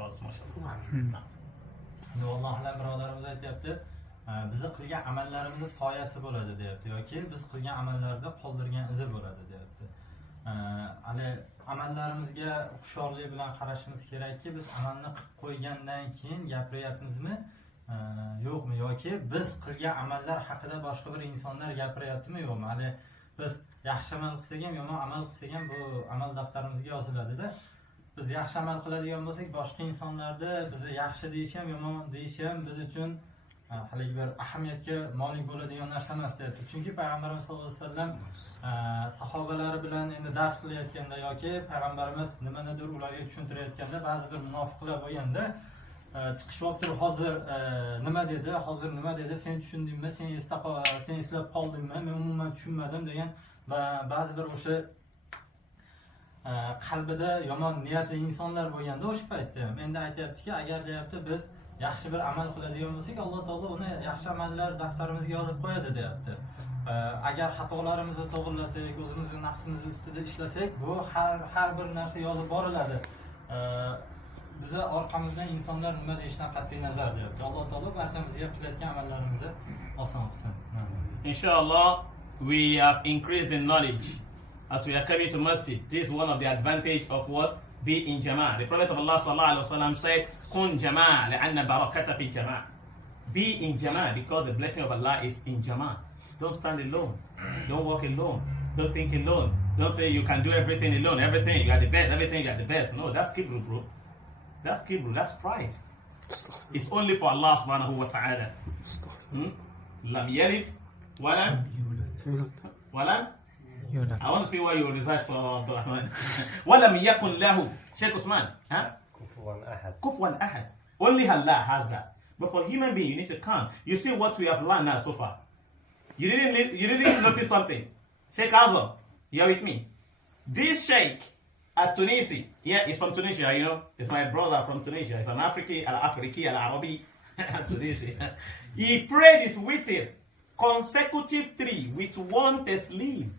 xolos, mashallah. Alloh bilan birodarimiz aytayapti, bizni qilgan amallarimiz soyasi bo'ladi deyapti, yoki biz qilgan amallarda qoldirgan izi bo'ladi deyapti. Hali amallarimizga hushyorlik bilan qarashimiz kerakki, biz amalni qilib qo'ygandan keyin gapiryapmizmi, yo'qmi, yoki biz qilgan amallar haqida boshqa bir insonlar gapiryaptimi, yo'qmi? Hali biz yaxshi amal qilsak ham, yomon amal qilsak ham bu amal daftarimizga yoziladi-da. Biz yaxshi amal qiladigan bo'lsak, boshqa insonlarda bizni yaxshi deyish ham, yomon deyish ham biz uchun haligi bir ahamiyatga molik bo'ladigan narsa emas deyapti. Chunki payg'ambarimiz sollallohu alayhi vasallam sahobalari bilan endi dars qilayotganda yoki payg'ambarimiz nimanidir ularga tushuntirayotganda ba'zi bir munofiqlar bo'lganda chiqishib olib turib, hozir nima dedi, hozir nima dedi, sen tushundingmi, sen eslab qoldingmi, men umuman tushunmadim degan va ba'zi bir o'sha qalbida yomon niyatli insonlar bo'lganda o'sha paytda ham endi aytayaptiki, agar deyapti biz yaxshi bir amal qiladigan bo'lsak, Alloh taolo uni yaxshi amallar daftarimizga yozib qo'yadi deyapti. Agar xatolarimizni to'g'rilasak, o'zimizning nafsimiz ustida ishlasak, bu har bir narsa yozib boriladi. Bizni orqamizdan insonlar nima deyishidan qat'iy nazar deyapti. Alloh taolo barchamizga qilayotgan amallarimizni oson qilsin. Inshallah, we have increased in knowledge as we are coming to masjid. This is one of the advantage of what? Be in jama'ah. The Prophet of Allah sallallahu alaihi wasallam said, "Kun jama'ah, li'anna barakata fi jama'ah." Be in jama'ah because the blessing of Allah is in jama'ah. Don't stand alone. Don't walk alone. Don't think alone. Don't say you can do everything alone. Everything you are the best. Everything you are the best. No, that's kibru, bro. That's kibru. That's pride. It's only for Allah subhanahu wa ta'ala. Lam yalid walam I want to see why you research for Abdul Rahman. Walam yakun lahu. Sheikh Usman. Kufuwan ahad. Only Allah has that. But for human being, you need to count. You see what we have learned now so far. You didn't notice something. Sheikh Azam, you are with me. This Sheikh at Tunisia, yeah, he's from Tunisia, you know. It's my brother from Tunisia. He's an African, Al-Arabi, Tunisia. He prayed his witr consecutive 3 with 1 taslim.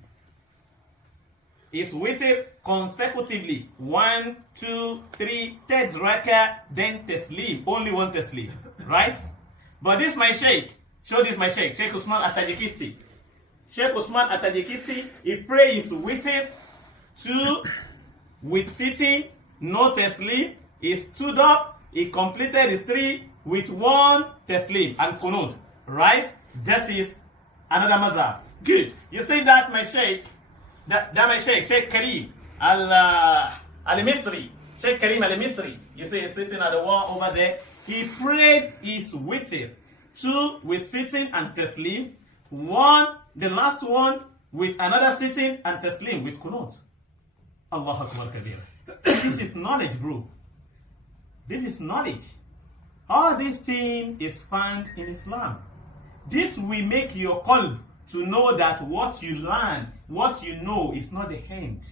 His witr consecutively 1, 2, 3, third rakah, then taslim. Only 1 taslim, right? But this my Sheikh. Show this my Sheikh. Sheikh Usman At-Tajikisti. Sheikh Usman At-Tajikisti, he prayed his witr 2 with sitting, no taslim. He stood up, he completed his 3 with 1 taslim and kunut. Right? That is another madhab. Good. You say that my Sheikh, that my Sheikh, Sheikh Karim Al-Misri. Sheikh Karim Al-Misri. You see he's sitting at the wall over there. He prayed his witr 2 with sitting and taslim, 1, the last one with another sitting and taslim with kunut. Allahu Akbar Kabir. This is knowledge, bro. This is knowledge. All this thing is found in Islam. This will make your qalb to know that what you learn, what you know is not the end.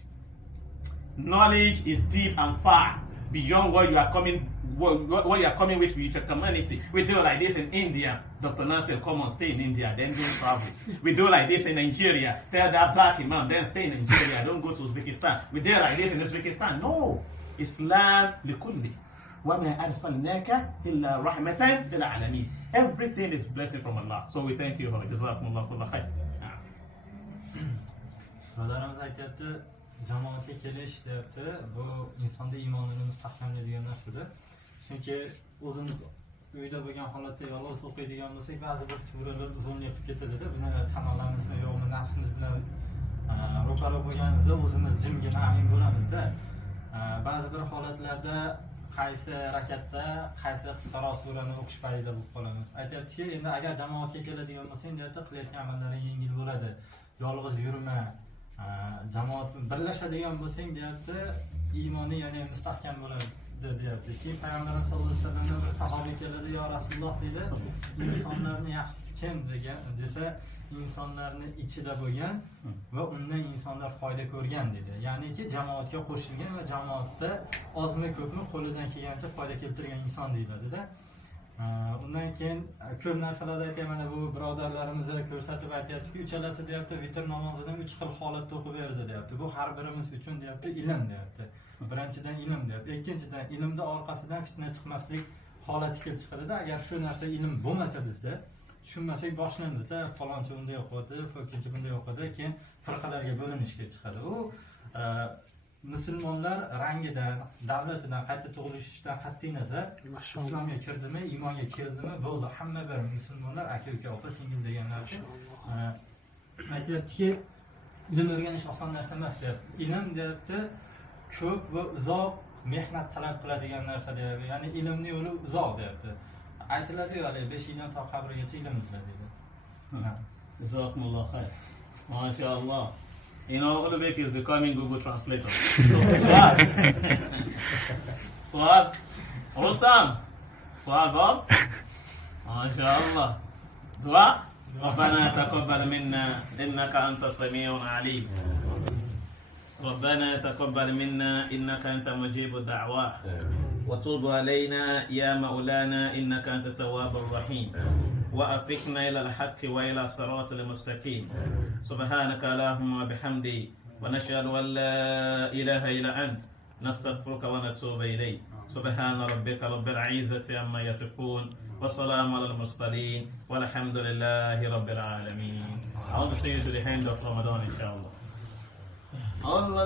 Knowledge is deep and far beyond what you are coming with your community. We do like this in India. Dr. Nasir, come on, stay in India, then don't travel. We do like this in Nigeria. Tell that black imam, then stay in Nigeria, don't go to Uzbekistan. We do like this in Uzbekistan. No. Islam likulli. وَمَا أَرْسَلْنَاكَ إِلَّا رَحْمَةً لِلْعَالَمِينَ. Everything is blessing from Allah. So we thank you for it. Jazakumullah kulla khair. Birodarimiz aytayapti, jamoatga kelish deyapti, bu insonda iymonini mustahkamlaydigan narsadir. Chunki o'zimiz uyda bo'lgan holatda yolg'iz o'qiydigan bo'lsak, ba'zi bir suralar uzunlik qilib ketadi-da. Buni tan olamizmi, yo'qmi, nafsimiz bilan ro'para bo'lganimizda o'zimiz jimga ma'min bo'lamiz-da. Ba'zi bir holatlarda qaysi rakatda qaysi qisqaroq surani o'qish payida bo'lib qolamiz. Aytayaptiki, endi agar jamoatga keladigan bo'lsang, deyapti, qilayotgan amallaring yengil bo'ladi. Yolg'iz yurma. Jamoat birlashadigan bo'lsang, deyapti, iymoni yana mustahkam bo'ladi, deyapti. Keyin payg'ambarimiz sollallohu alayhi vasallam bir sahobiy keladi, "Ya Rasululloh", dedi, "insonlarning yaxshisi kim?" degan desa, insonlarni ichida bo'lgan va undan insonlar foyda ko'rgan dedi. Ya'niki jamoatga qo'shilgan va jamoatda ozmi ko'pmi qo'lidan kelgancha foyda keltirgan inson deyiladi-da. Undan keyin ko'p narsalarda aytyapman, mana bu birodarlarimizni ko'rsatib aytyaptiki, uchalasi deyapti, vitr namozidan 3 xil holatda o'qib berdi deyapti. Bu har birimiz uchun deyapti, ilm deyapti. Birinchidan ilm deyapti. Ikkinchidan ilmning orqasidan fitna chiqmaslik holati kelib chiqadida. Agar shu narsa ilm bo'lmasa bizda, tushunmasak boshlaymizda, falonchi bunday o'qidi, falonchi bunday o'qidi, keyin firqalarga bo'linish kelib chiqadi. U musulmonlar rangidan, davlatidan, qayta tug'ilishidan qat'iy nazar islomga kirdimi, iymonga keldimi, bo'ldi. Hamma bir musulmonlar aka-uka, opa-singil deganlar aytyaptiki, ilm o'rganish oson narsa emas deyapti. Ilm deyapti, ko'p va uzoq mehnat talab qiladigan narsa deyapti. Ya'ni ilmning yo'li uzoq deyapti. Aytiladi-ku, 5 yildan to qabrgacha ilm izlaydi. Jazakumulloh khair. Mashaalloh. Ulubek is becoming Google Translator. Sual. Rustam. Sual bor? Mashaalloh. Dua. ربنا تقبل منا إنك أنت السميع العليم. ربنا تقبل منا إنك أنت مجيب الدعوات. وتوب علينا يا مولانا إنك أنت التواب الرحيم. وأفقنا إلى الحق وإلى الصراط المستقيم. سبحانك اللهم وبحمدك ونشهد أن لا إله إلا أنت نستغفرك ونتوب إليك. سبحان ربك رب العزة عما يصفون والسلام على المرسلين والحمد لله رب العالمين. I want to see you to the end of Ramadan, inshallah.